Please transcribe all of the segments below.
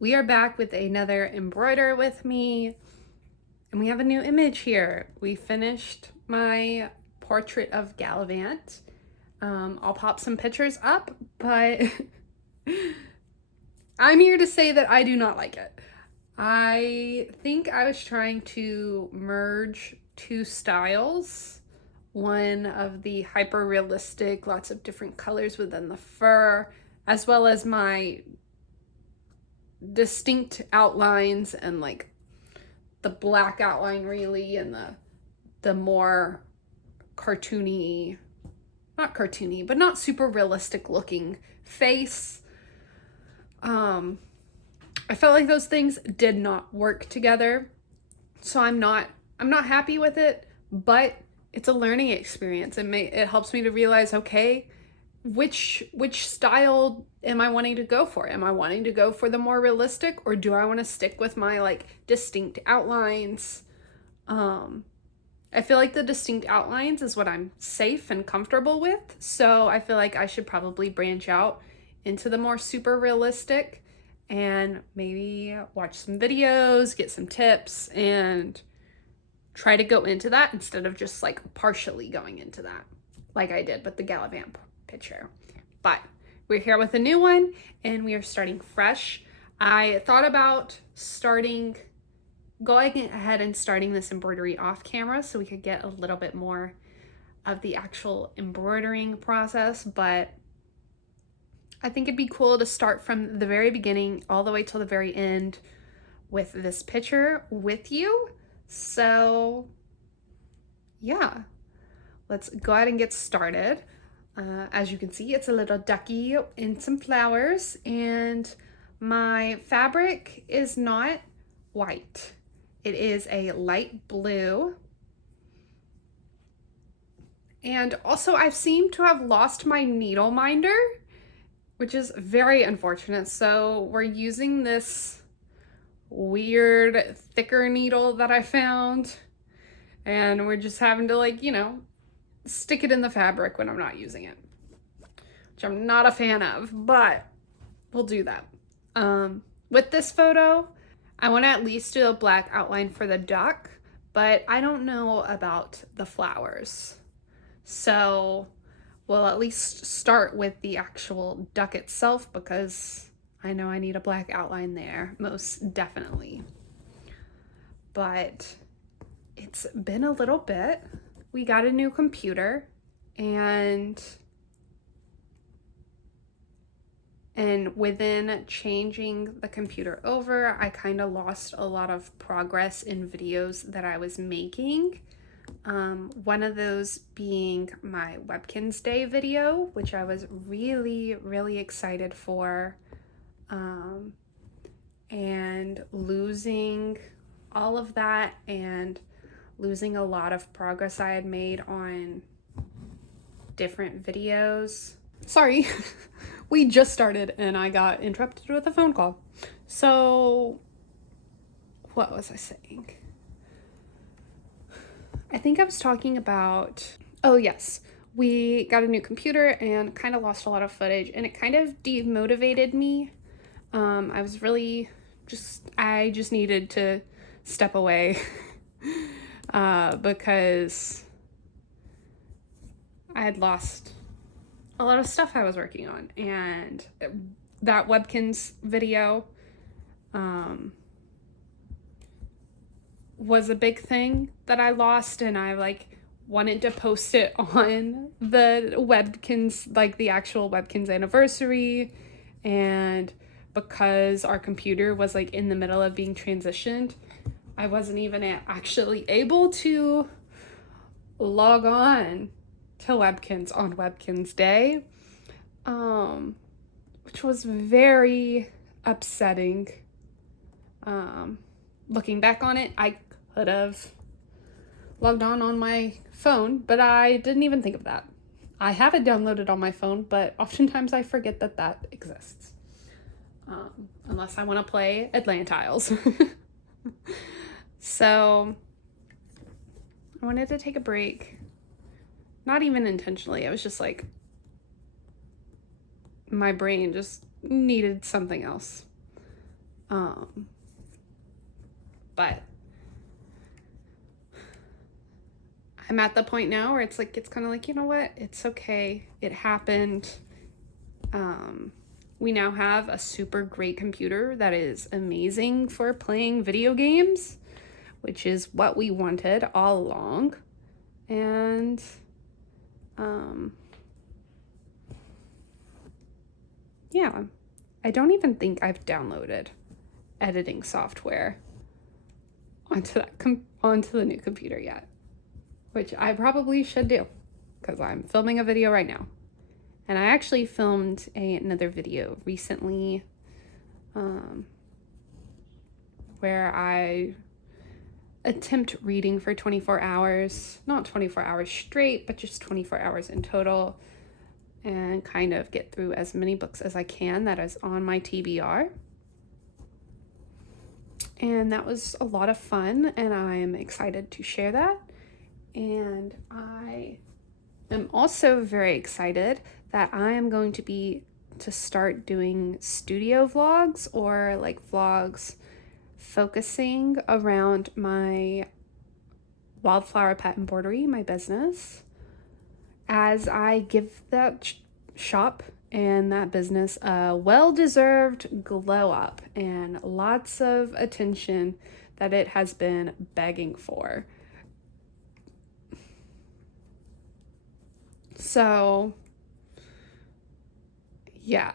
We are back with another Embroider with me, and we have a new image here. We finished my portrait of Gallivant. I'll pop some pictures up, but I'm here to say that I do not like it. I think I was trying to merge two styles. One of the hyper realistic, lots of different colors within the fur, as well as my distinct outlines and like the black outline really, and the more cartoony, not cartoony, but not super realistic looking face. I felt like those things did not work together. So I'm not happy with it, but it's a learning experience. It helps me to realize, okay, which style am I wanting to go for? Am I wanting to go for the more realistic, or do I want to stick with my like distinct outlines? I feel like the distinct outlines is what I'm safe and comfortable with. So I feel like I should probably branch out into the more super realistic and maybe watch some videos, get some tips, and try to go into that instead of just like partially going into that like I did with the Gallivant picture. But we're here with a new one and we are starting fresh. I thought about going ahead and starting this embroidery off camera so we could get a little bit more of the actual embroidering process, but I think it'd be cool to start from the very beginning all the way till the very end with this picture with you. So yeah, let's go ahead and get started. As you can see, it's a little ducky in some flowers, and my fabric is not white. It is a light blue. And also I seem to have lost my needle minder, which is very unfortunate. So we're using this weird thicker needle that I found, and we're just having to like, stick it in the fabric when I'm not using it, which I'm not a fan of, but we'll do that. With this photo, I want to at least do a black outline for the duck, but I don't know about the flowers. So we'll at least start with the actual duck itself because I know I need a black outline there, most definitely. But it's been a little bit. We got a new computer, and within changing the computer over, I kind of lost a lot of progress in videos that I was making. One of those being my Webkinz Day video, which I was really, really excited for, and losing all of that and losing a lot of progress I had made on different videos. Sorry, we just started and I got interrupted with a phone call. So, what was I saying? I think I was talking about, oh yes, we got a new computer and kind of lost a lot of footage, and it kind of demotivated me. I was really I just needed to step away because I had lost a lot of stuff I was working on, and that Webkinz video was a big thing that I lost, and I like wanted to post it on the Webkinz, like the actual Webkinz anniversary, and because our computer was like in the middle of being transitioned, I wasn't even actually able to log on to Webkinz on Webkinz Day, which was very upsetting. Looking back on it, I could have logged on my phone, but I didn't even think of that. I have it downloaded on my phone, but oftentimes I forget that exists. Unless I want to play Atlantiles. So I wanted to take a break. Not even intentionally. It was just like my brain just needed something else. But I'm at the point now where it's kind of like, you know what? It's okay. It happened. We now have a super great computer that is amazing for playing video games, which is what we wanted all along. And, yeah, I don't even think I've downloaded editing software onto the new computer yet, which I probably should do because I'm filming a video right now. And I actually filmed another video recently where I attempt reading for 24 hours, not 24 hours straight, but just 24 hours in total, and kind of get through as many books as I can that is on my TBR. And that was a lot of fun, and I'm excited to share that. And I am also very excited that I am going to start doing studio vlogs, or like vlogs focusing around my wildflower pet embroidery, my business, as I give that shop and that business a well-deserved glow up and lots of attention that it has been begging for. So, yeah.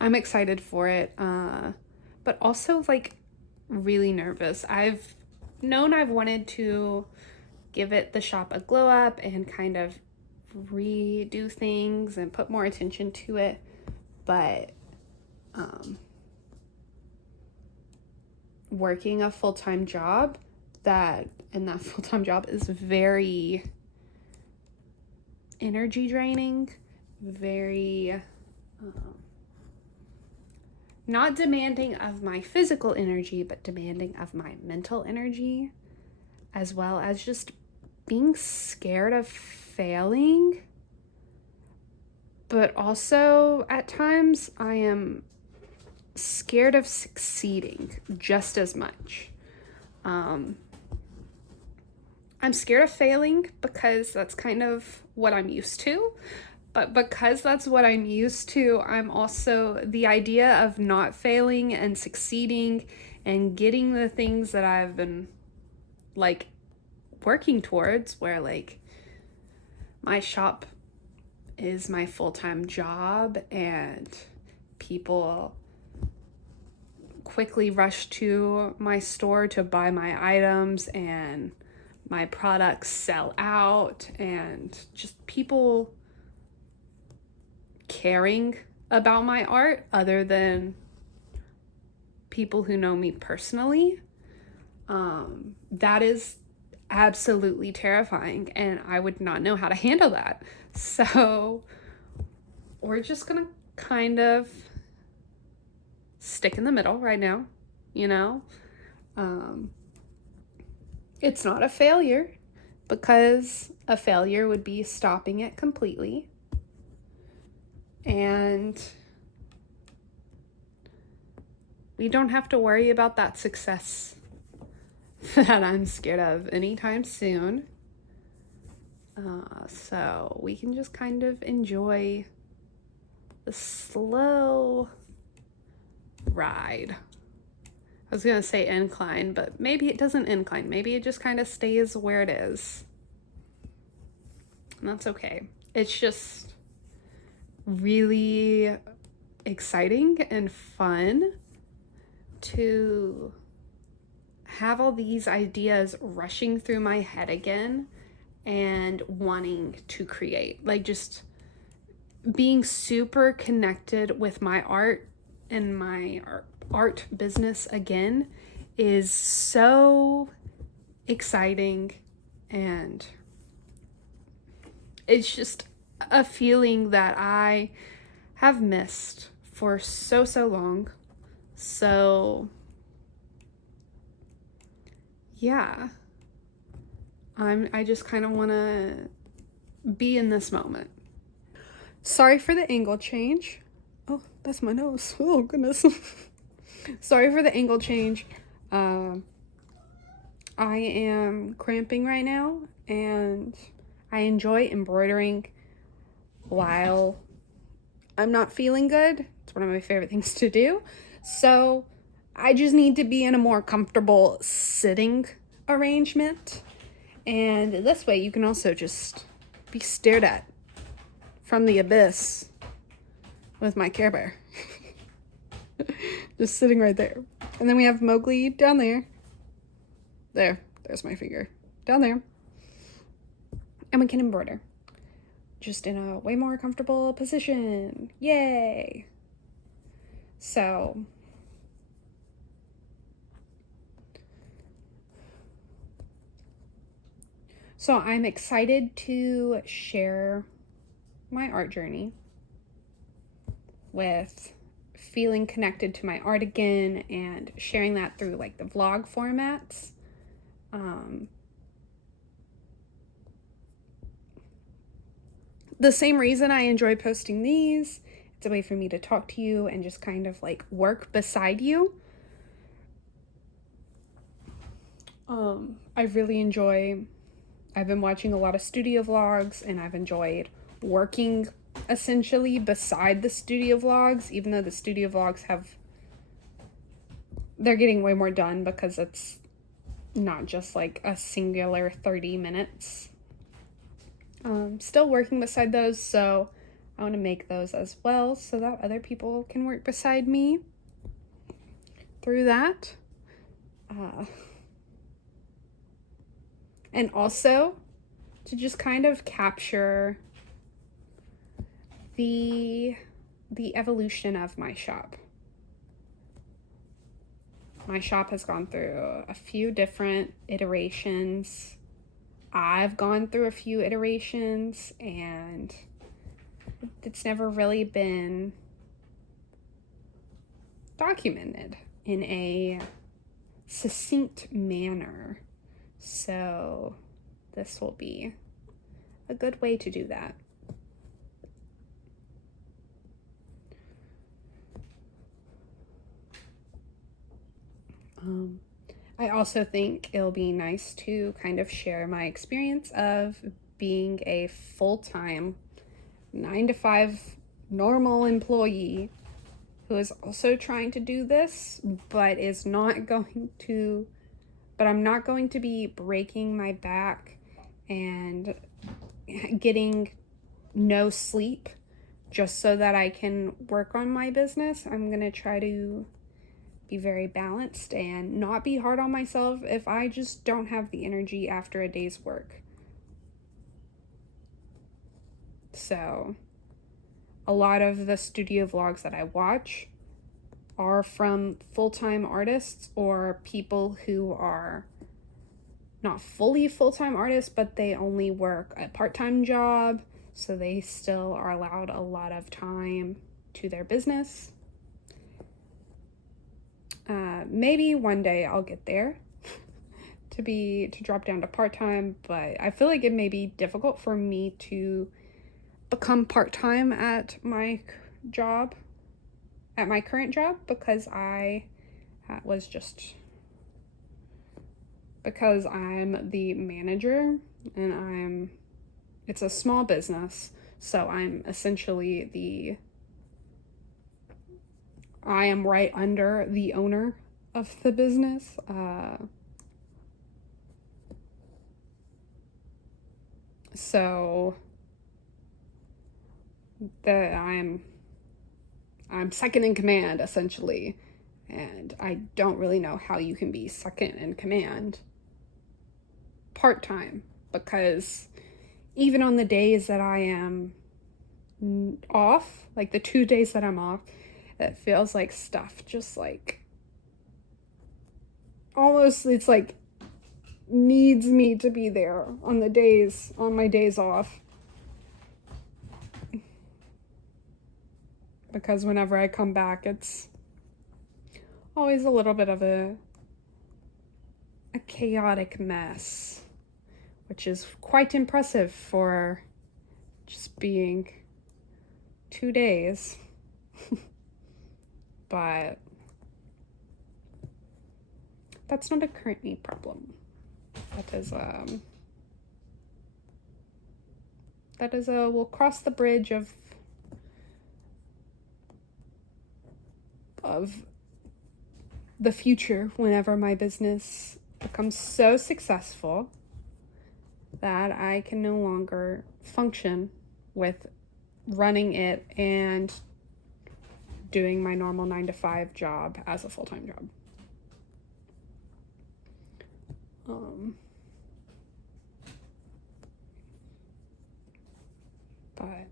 I'm excited for it, but also like really nervous. I've wanted to give the shop a glow up and kind of redo things and put more attention to it, but working a full-time job, that full-time job is very energy draining, very not demanding of my physical energy, but demanding of my mental energy, as well as just being scared of failing. But also at times I am scared of succeeding just as much. I'm scared of failing because that's kind of what I'm used to. But because that's what I'm used to, I'm also, the idea of not failing and succeeding and getting the things that I've been like working towards, where like my shop is my full-time job and people quickly rush to my store to buy my items and my products sell out, and just people caring about my art other than people who know me personally. That is absolutely terrifying, and I would not know how to handle that. So we're just gonna kind of stick in the middle right now, you know? It's not a failure, because a failure would be stopping it completely. And we don't have to worry about that success that I'm scared of anytime soon. So we can just kind of enjoy the slow ride. I was gonna say incline, but maybe it doesn't incline. Maybe it just kind of stays where it is. And that's okay. It's just really exciting and fun to have all these ideas rushing through my head again and wanting to create. Like, just being super connected with my art and my art business again is so exciting, and it's just a feeling that I have missed for so long. So yeah, I just kind of want to be in this moment. Sorry for the angle change. Oh, that's my nose. Oh, goodness. Sorry for the angle change. I am cramping right now, and I enjoy embroidering while I'm not feeling good. It's one of my favorite things to do. So I just need to be in a more comfortable sitting arrangement. And this way you can also just be stared at from the abyss with my Care Bear. Just sitting right there. And then we have Mowgli down there. There's my finger. Down there. And we can embroider. Just in a way more comfortable position. Yay! So I'm excited to share my art journey with feeling connected to my art again and sharing that through like the vlog formats. The same reason I enjoy posting these, it's a way for me to talk to you and just kind of like work beside you. I've been watching a lot of studio vlogs, and I've enjoyed working essentially beside the studio vlogs, even though the studio vlogs they're getting way more done because it's not just like a singular 30 minutes. Still working beside those, so I want to make those as well so that other people can work beside me through that. And also to just kind of capture the evolution of my shop. My shop has gone through a few different iterations. I've gone through a few iterations, and it's never really been documented in a succinct manner. So this will be a good way to do that. I also think it'll be nice to kind of share my experience of being a full-time 9-to-5 normal employee who is also trying to do this, but I'm not going to be breaking my back and getting no sleep just so that I can work on my business. I'm going to try to be very balanced and not be hard on myself if I just don't have the energy after a day's work. So a lot of the studio vlogs that I watch are from full-time artists or people who are not fully full-time artists, but they only work a part-time job, so they still are allowed a lot of time to their business. Maybe one day I'll get there to drop down to part-time, but I feel like it may be difficult for me to become part-time at my current job, because because I'm the manager, and it's a small business, so I'm essentially I am right under the owner of the business. So I'm second in command, essentially, and I don't really know how you can be second in command part-time, because even on the days that I am off, like the 2 days that I'm off, it feels like stuff just like almost, it's like needs me to be there on my days off, because whenever I come back, it's always a little bit of a chaotic mess, which is quite impressive for just being 2 days. But that's not a current me problem. We'll cross the bridge of the future whenever my business becomes so successful that I can no longer function with running it and doing my normal 9-to-5 job as a full-time job. But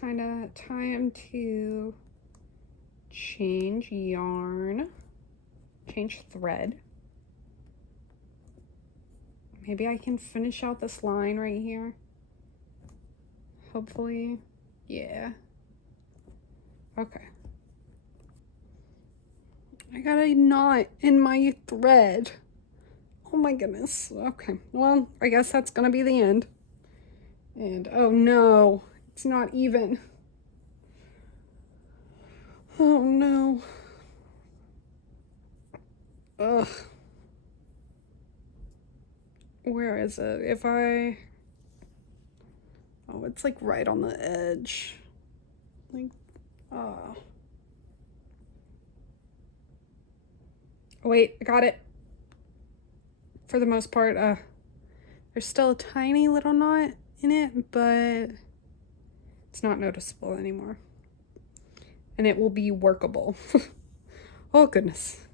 kind of time to change yarn, change thread. Maybe I can finish out this line right here. Hopefully, yeah. Okay. I got a knot in my thread. Oh my goodness. Okay, well, I guess that's gonna be the end. And oh no, it's not even. Oh no. Ugh. Where is it? Oh, it's like right on the edge. Like, oh. Wait, I got it. For the most part, there's still a tiny little knot in it, but it's not noticeable anymore. And it will be workable. Oh goodness.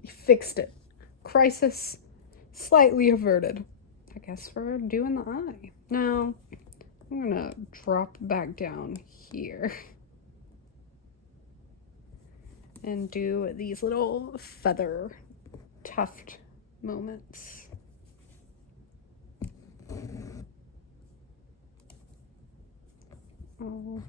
We fixed it. Crisis slightly averted. I guess we're doing the eye. Now, I'm gonna drop back down here and do these little feather tuft moments. Oh.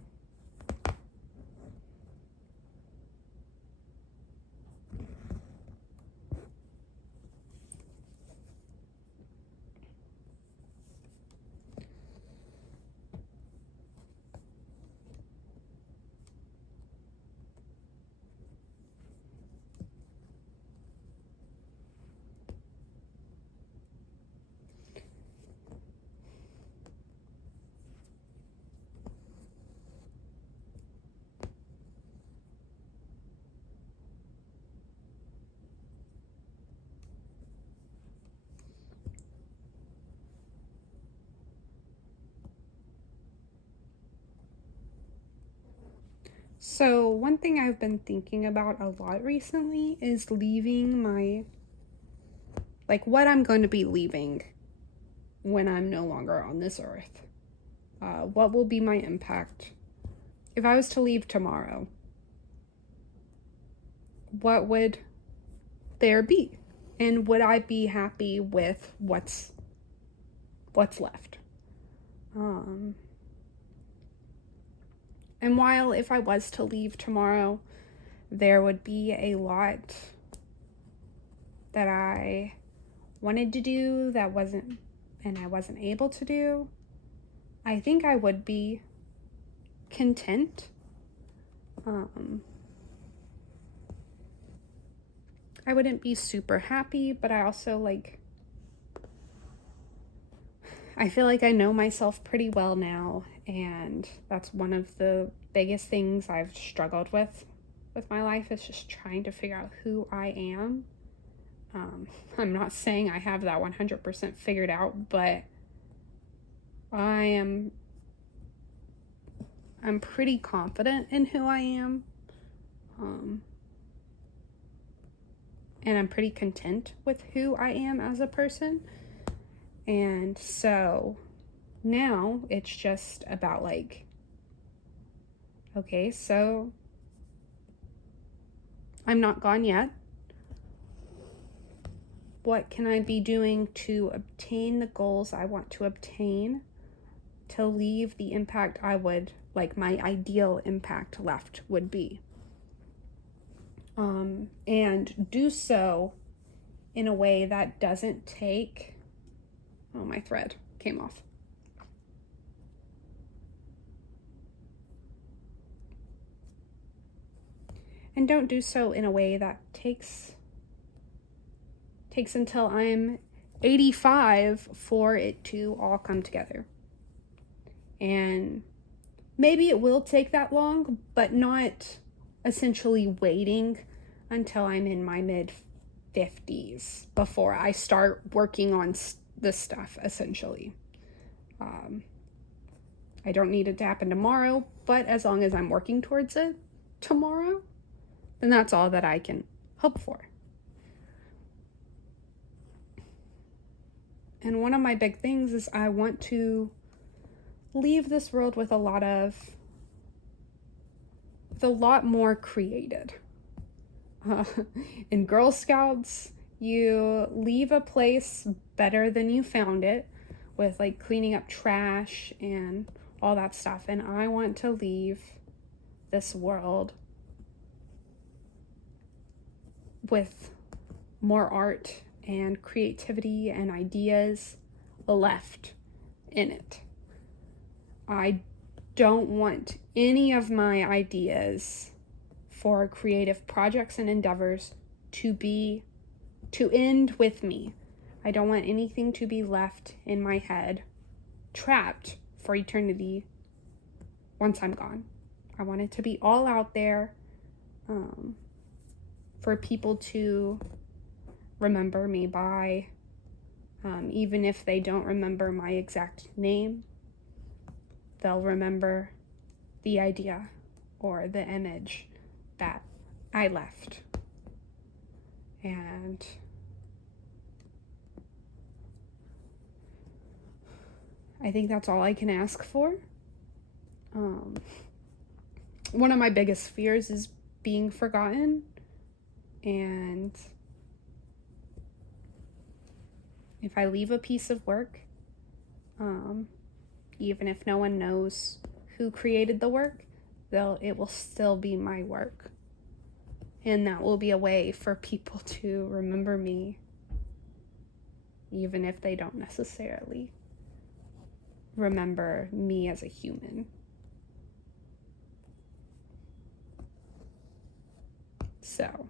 So one thing I've been thinking about a lot recently is leaving what I'm going to be leaving when I'm no longer on this earth. What will be my impact? If I was to leave tomorrow, what would there be? And would I be happy with what's left? And while if I was to leave tomorrow, there would be a lot that I wanted to do that I wasn't able to do, I think I would be content. I wouldn't be super happy, but I also I feel like I know myself pretty well now, and that's one of the biggest things I've struggled with my life is just trying to figure out who I am. I'm not saying I have that 100% figured out, but I'm pretty confident in who I am. And I'm pretty content with who I am as a person. And so now it's just about okay, so I'm not gone yet. What can I be doing to obtain the goals I want to obtain, to leave the impact I would, my ideal impact left would be? and do so in a way that doesn't take, oh, my thread came off. And don't do so in a way that takes until I'm 85 for it to all come together. And maybe it will take that long, but not essentially waiting until I'm in my mid-50s before I start working on this stuff, essentially. I don't need it to happen tomorrow, but as long as I'm working towards it tomorrow, then that's all that I can hope for. And one of my big things is I want to leave this world with a lot more created. In Girl Scouts, you leave a place better than you found it, with like cleaning up trash and all that stuff. And I want to leave this world with more art and creativity and ideas left in it. I don't want any of my ideas for creative projects and endeavors to end with me. I don't want anything to be left in my head, trapped for eternity once I'm gone. I want it to be all out there, for people to remember me by, even if they don't remember my exact name, they'll remember the idea or the image that I left. And I think that's all I can ask for. One of my biggest fears is being forgotten, and if I leave a piece of work, even if no one knows who created the work, it will still be my work. And that will be a way for people to remember me, even if they don't necessarily remember me as a human. So,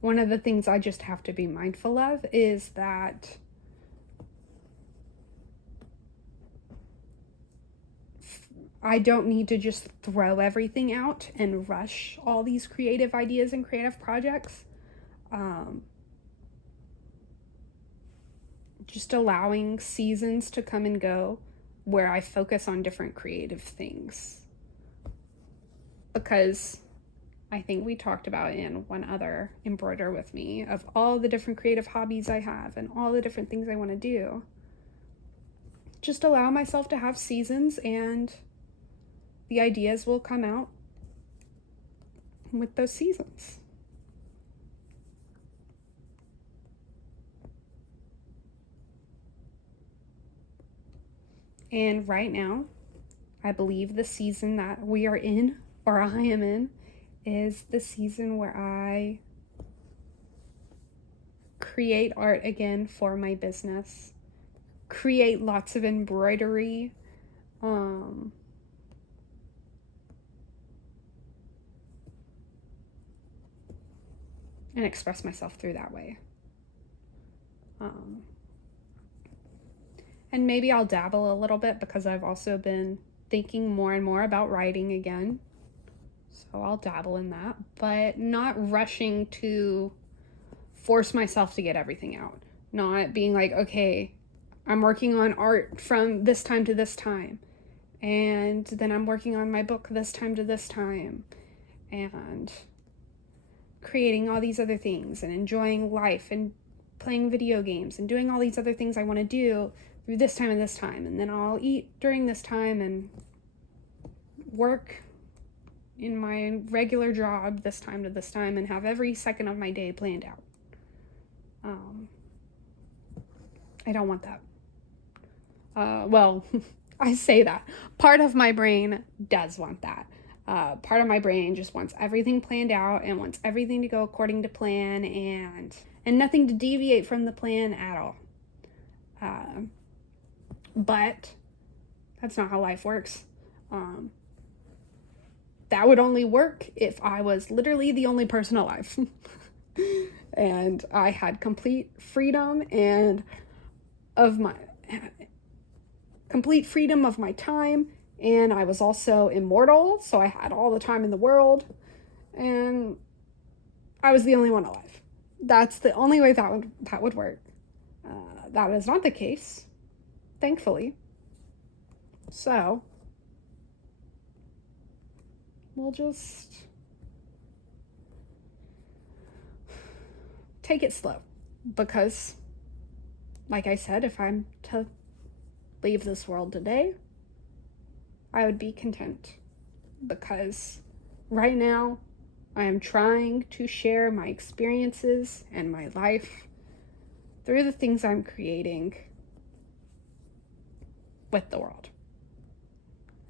one of the things I just have to be mindful of is that I don't need to just throw everything out and rush all these creative ideas and creative projects. Just allowing seasons to come and go where I focus on different creative things. Because I think we talked about in one other Embroider with me of all the different creative hobbies I have and all the different things I want to do. Just allow myself to have seasons, and the ideas will come out with those seasons. And right now, I believe the season that we are in, or I am in, is the season where I create art again for my business, create lots of embroidery, and express myself through that way. And maybe I'll dabble a little bit because I've also been thinking more and more about writing again. So I'll dabble in that, but not rushing to force myself to get everything out. Not being like, okay, I'm working on art from this time to this time, and then I'm working on my book this time to this time, and creating all these other things and enjoying life and playing video games and doing all these other things I want to do through this time and this time, and then I'll eat during this time and work in my regular job this time to this time and have every second of my day planned out. I don't want that. Well, I say that. Part of my brain does want that. Part of my brain just wants everything planned out and wants everything to go according to plan and nothing to deviate from the plan at all. But that's not how life works. That would only work if I was literally the only person alive. And I had complete freedom of my time, and I was also immortal, so I had all the time in the world, and I was the only one alive. That's the only way that would work. That is not the case, thankfully. So we'll just take it slow, because, like I said, if I'm to leave this world today, I would be content, because right now I am trying to share my experiences and my life through the things I'm creating with the world.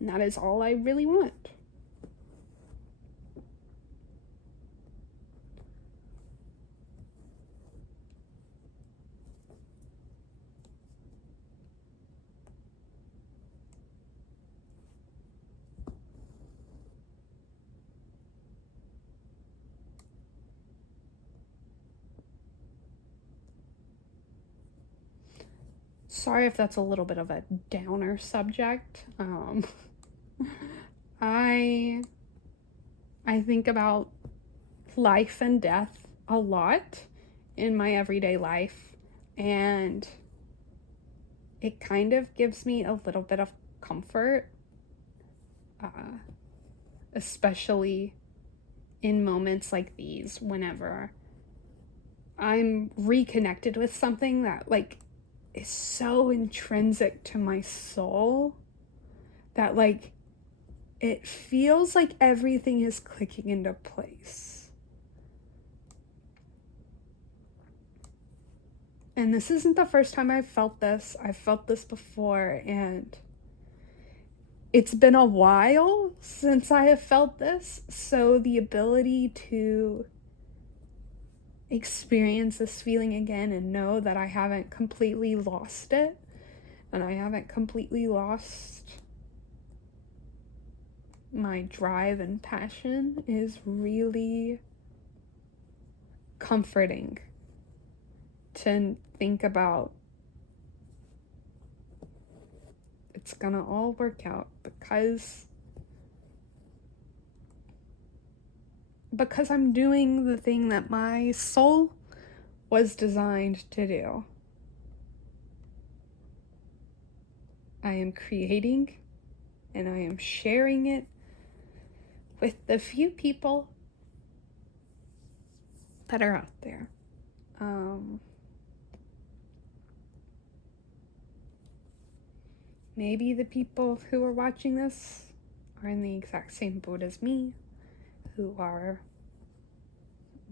And that is all I really want. Sorry if that's a little bit of a downer subject. I think about life and death a lot in my everyday life, and it kind of gives me a little bit of comfort, especially in moments like these, whenever I'm reconnected with something that like is so intrinsic to my soul that like it feels like everything is clicking into place. And this isn't the first time I've felt this. I've felt this before, and it's been a while since I have felt this, so the ability to experience this feeling again and know that I haven't completely lost it, and I haven't completely lost my drive and passion, is really comforting to think about. It's gonna all work out because I'm doing the thing that my soul was designed to do. I am creating, and I am sharing it with the few people that are out there. Maybe the people who are watching this are in the exact same boat as me, who are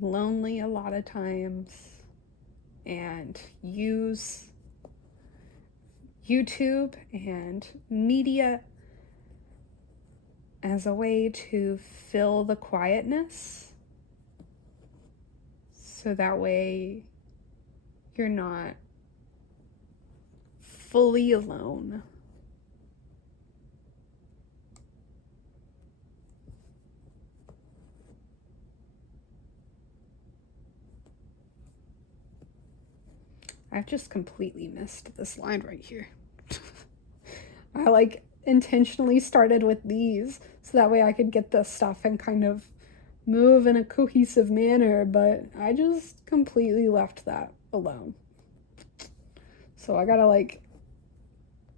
lonely a lot of times and use YouTube and media as a way to fill the quietness, so that way you're not fully alone. I've just completely missed this line right here. I like intentionally started with these so that way I could get this stuff and kind of move in a cohesive manner, but I just completely left that alone. So I gotta like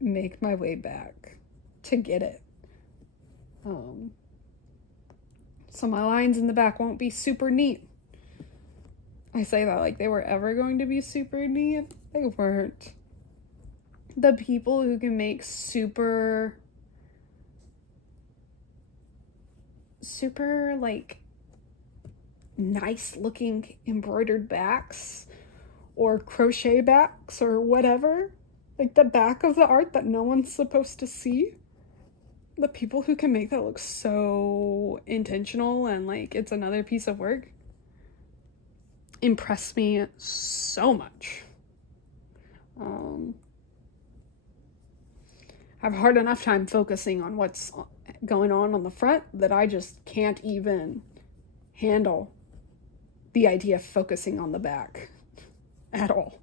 make my way back to get it. So my lines in the back won't be super neat. I say that like they were ever going to be super neat. They weren't. The people who can make super like nice looking embroidered backs or crochet backs or whatever, like the back of the art that no one's supposed to see. The people who can make that look so intentional and like it's another piece of work impress me so much. I have a hard enough time focusing on what's going on the front that I just can't even handle the idea of focusing on the back at all.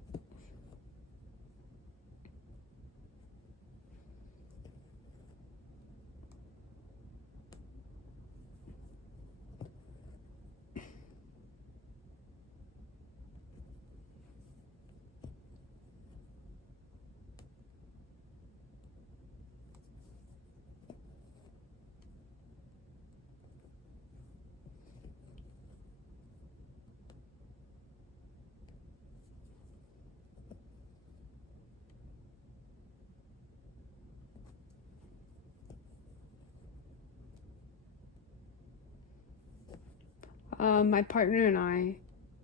My partner and I,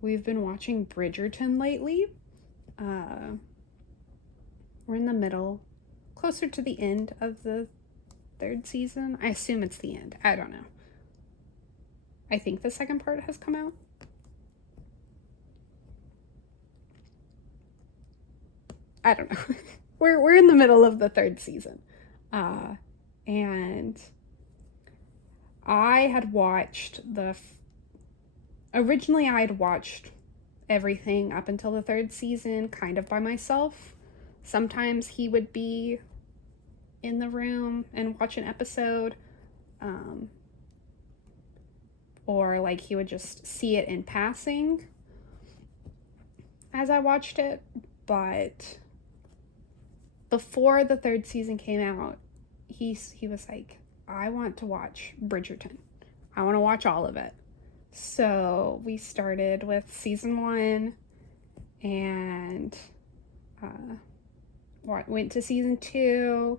we've been watching Bridgerton lately. We're in the middle, closer to the end of the 3rd season. I assume it's the end. I don't know. I think the 2nd part has come out. I don't know. We're in the middle of the 3rd season. And I had watched originally I had watched everything up until the 3rd season kind of by myself. Sometimes he would be in the room and watch an episode, or like he would just see it in passing as I watched it. But before the 3rd season came out, he was like, I want to watch Bridgerton. I want to watch all of it. So we started with season 1 and went to season 2,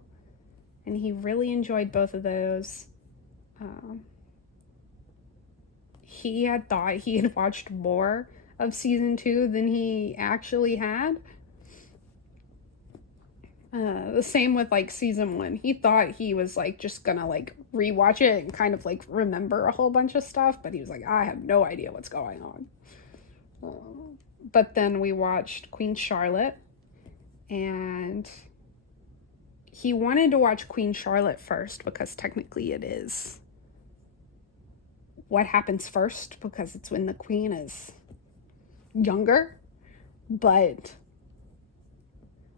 and he really enjoyed both of those. He had thought he had watched more of season 2 than he actually had. The same with like season 1. He thought he was like just gonna like rewatch it and kind of like remember a whole bunch of stuff, but he was like, I have no idea what's going on. But then we watched Queen Charlotte, and he wanted to watch Queen Charlotte first because technically it is what happens first, because it's when the queen is younger. But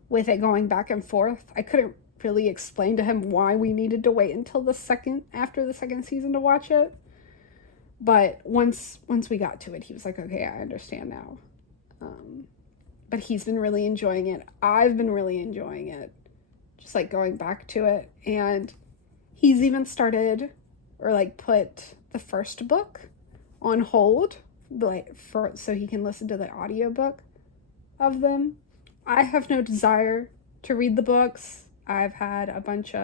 with it going back and forth, I couldn't really explain to him why we needed to wait until after the 2nd season to watch it. But once we got to it, he was like, okay, I understand now. But he's been really enjoying it. I've been really enjoying it, just like going back to it. And he's even started or like put the first book on hold, like so he can listen to the audiobook of them. I have no desire to read the books. I've watched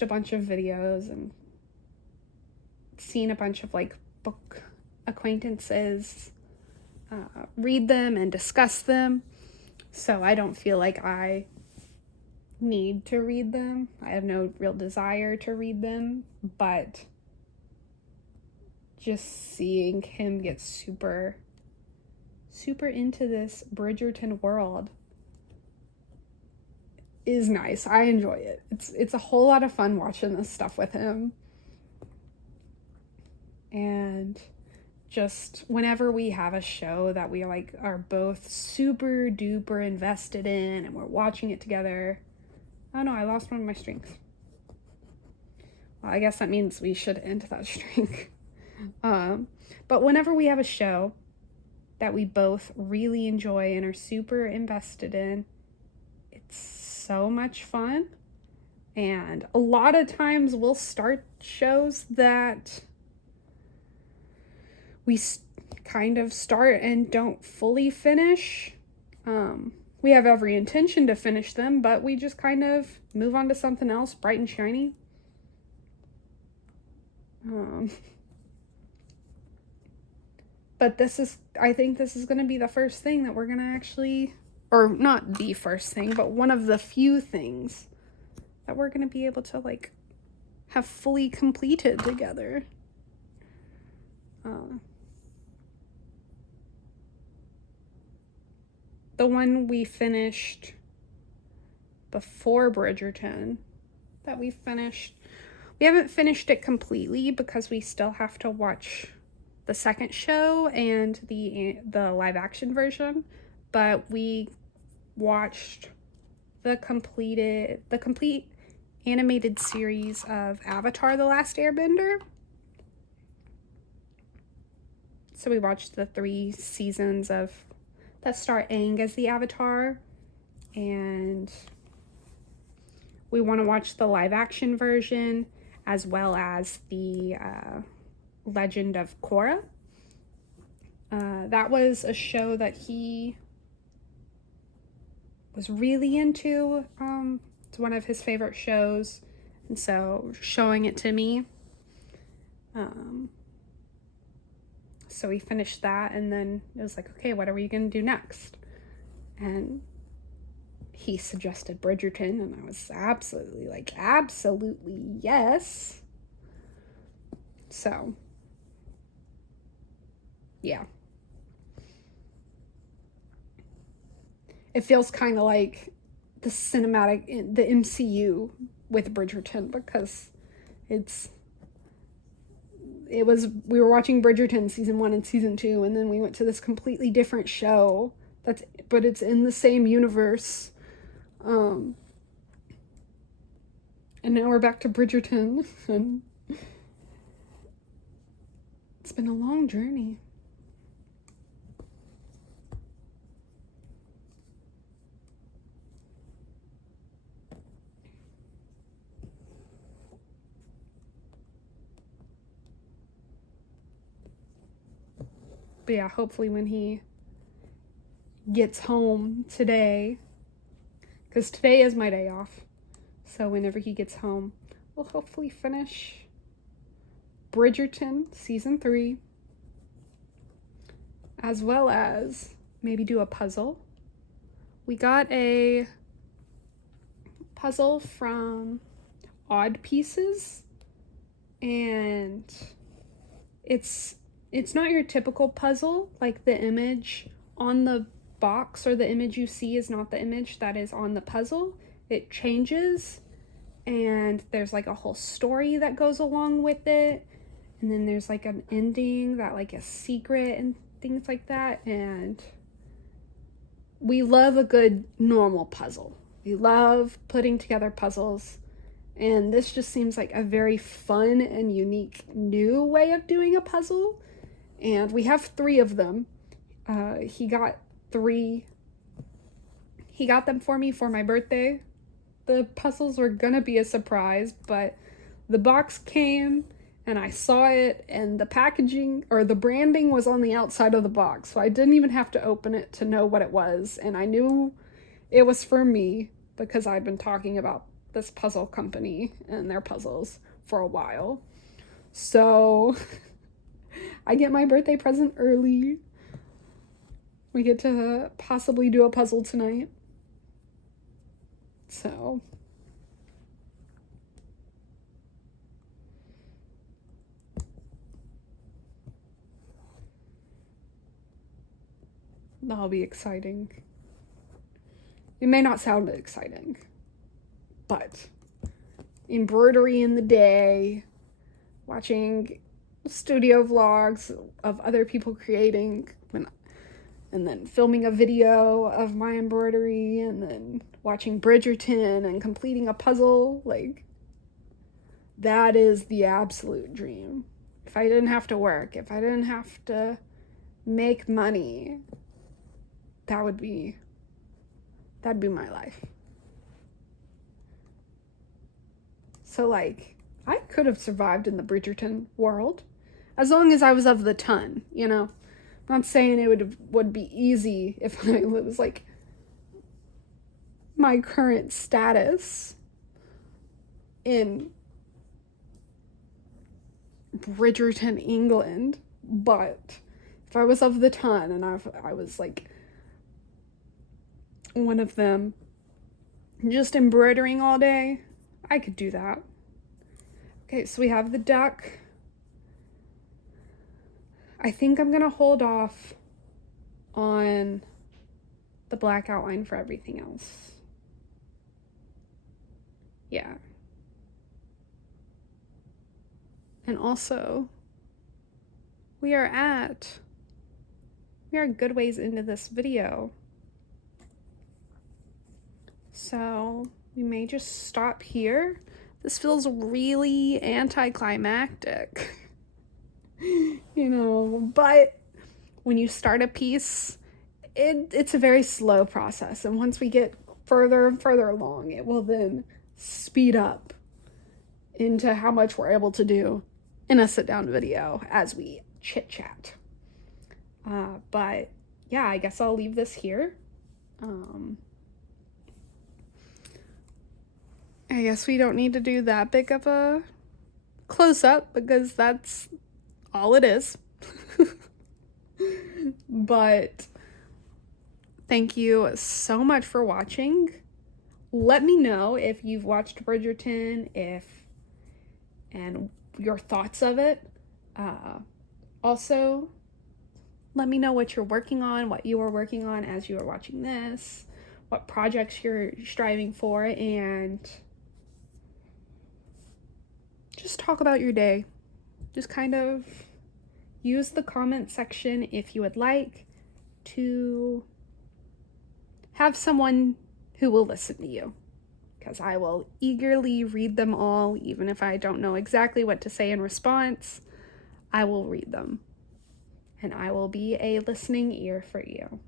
a bunch of videos and seen a bunch of like book acquaintances read them and discuss them. So I don't feel like I need to read them. I have no real desire to read them, but just seeing him get super into this Bridgerton world is nice. I enjoy it. It's a whole lot of fun watching this stuff with him. And just whenever we have a show that we like are both super duper invested in and we're watching it together. Oh no, I lost one of my strings. Well, I guess that means we should end that string. But whenever we have a show that we both really enjoy and are super invested in, it's so much fun. And a lot of times we'll start shows that we kind of start and don't fully finish. We have every intention to finish them, but we just kind of move on to something else bright and shiny. But I think this is going to be the first thing that we're going to actually, or not the first thing, but one of the few things that we're going to be able to like have fully completed together. The one we finished before Bridgerton, that we haven't finished it completely because we still have to watch the second show and the live action version, but we watched the complete animated series of Avatar: The Last Airbender. So we watched the 3 seasons of that star Aang as the Avatar, and we want to watch the live action version as well as the Legend of Korra. That was a show that he was really into. It's one of his favorite shows, and so showing it to me. So we finished that, and then it was like, okay, what are we going to do next? And he suggested Bridgerton, and I was absolutely yes. So, yeah. It feels kind of like the MCU with Bridgerton, because we were watching Bridgerton season 1 and season 2, and then we went to this completely different show but it's in the same universe. And now we're back to Bridgerton, and it's been a long journey. But yeah, hopefully when he gets home today, because today is my day off, so whenever he gets home, we'll hopefully finish Bridgerton season 3, as well as maybe do a puzzle. We got a puzzle from Odd Pieces, and it's not your typical puzzle. Like, the image on the box or the image you see is not the image that is on the puzzle. It changes, and there's like a whole story that goes along with it, and then there's like an ending that like a secret and things like that. And we love a good normal puzzle. We love putting together puzzles, and this just seems like a very fun and unique new way of doing a puzzle. And we have 3 of them. He got them for me for my birthday. The puzzles were gonna be a surprise, but the box came and I saw it, and the packaging or the branding was on the outside of the box, so I didn't even have to open it to know what it was, and I knew it was for me because I'd been talking about this puzzle company and their puzzles for a while. So I get my birthday present early. We get to possibly do a puzzle tonight. So that'll be exciting. It may not sound exciting, but embroidery in the day, watching studio vlogs of other people creating, and then filming a video of my embroidery, and then watching Bridgerton and completing a puzzle, like, that is the absolute dream. If I didn't have to work, if I didn't have to make money, that'd be my life. So, like, I could have survived in the Bridgerton world as long as I was of the ton, you know? I'm not saying it would be easy if I was like my current status in Bridgerton, England, but if I was of the ton and I was like one of them just embroidering all day, I could do that. Okay, so we have the duck. I think I'm gonna hold off on the black outline for everything else. Yeah. And also, we are a good ways into this video. So we may just stop here. This feels really anticlimactic, you know, but when you start a piece, it's a very slow process. And once we get further and further along, it will then speed up into how much we're able to do in a sit-down video as we chit-chat. But yeah, I guess I'll leave this here. I guess we don't need to do that big of a close-up because that's all it is. But thank you so much for watching. Let me know if you've watched Bridgerton, and your thoughts of it. Also, let me know what you're working on, what you are working on as you are watching this, what projects you're striving for, and just talk about your day. Just kind of use the comment section if you would like to have someone who will listen to you, because I will eagerly read them all. Even if I don't know exactly what to say in response, I will read them, and I will be a listening ear for you.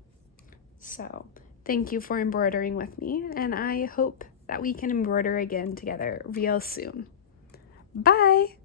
So thank you for embroidering with me, and I hope that we can embroider again together real soon. Bye!